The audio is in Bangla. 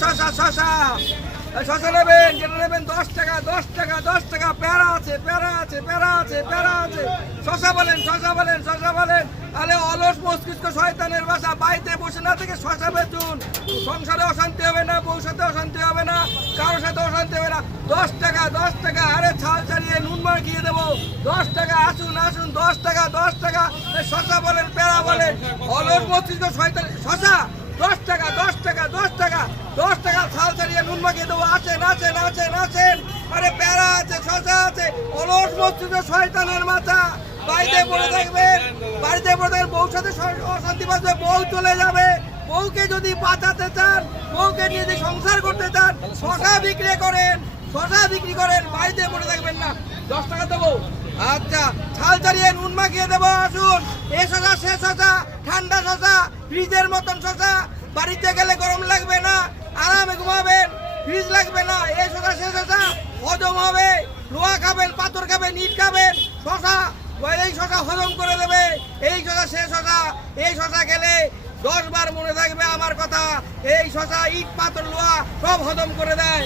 শশা শশা শশা নেবেন, যেটা নেবেন 10 টাকা 10 টাকা 10 টাকা। পেয়ারা আছে পেয়ারা আছে পেয়ারা আছে পেয়ারা আছে। শশা বলেন শশা বলেন শশা বলেন। তাহলে অলস মস্তিষ্ক শয়তানের বাসা, বাড়িতে বসে না থেকে শশা বেচুন। সংসারে অশান্তি হবে না, বউর সাথে অশান্তি হবে না, কারোর সাথে অশান্তি হবে না। 10 টাকা 10 টাকা। আরে ছাল ছাড়িয়ে নুন মাখিয়ে দেবো 10 টাকা। আসুন আসুন 10 টাকা 10 টাকা। শশা বলেন পেয়ারা বলেন, অলস মস্তিষ্ক শয়তান। শশা 10 টাকা 10 টাকা 10 টাকা 10 টাকা। ছাল ছাড়িয়ে নুন মাখিয়ে দেবো। আসেন আসেন আসেন আসেন। আরে পেয়ারা আছে শশা আছে। অলস মস্তিষ্ক শয়তানের মাথা, বাড়িতে পড়ে থাকবেন, বাড়িতে পড়ে থাকবেন, বউর সাথে অশান্তি বাঁচবে, বউ চলে যাবে। বউকে যদি বাঁচাতে চান, বউকে নিয়ে যদি সংসার করতে চান, শশা বিক্রি করেন, শশা বিক্রি করেন, বাড়িতে পড়ে থাকবেন না। 10 টাকা দেবো। আচ্ছা, ছাল ছাড়িয়ে নুন মাখিয়ে দেবো। আসুন, এ শশা সে শশা, ঠান্ডা শশা, ফ্রিজের মতন শশা। বাড়িতে গেলে গরম লাগবে না, আরামে ঘুমাবেন, ফ্রিজ লাগবে না। এই শশা সে শশা, হজম হবে। লোহা খাবেন, পাথর খাবেন, ইট খাবেন, শশা এই শশা হজম করে দেবে। এই শশা সে শশা, এই শশা খেলে 10 বার মনে থাকবে আমার কথা। এই শশা ইট পাথর লোহা সব হজম করে দেয়।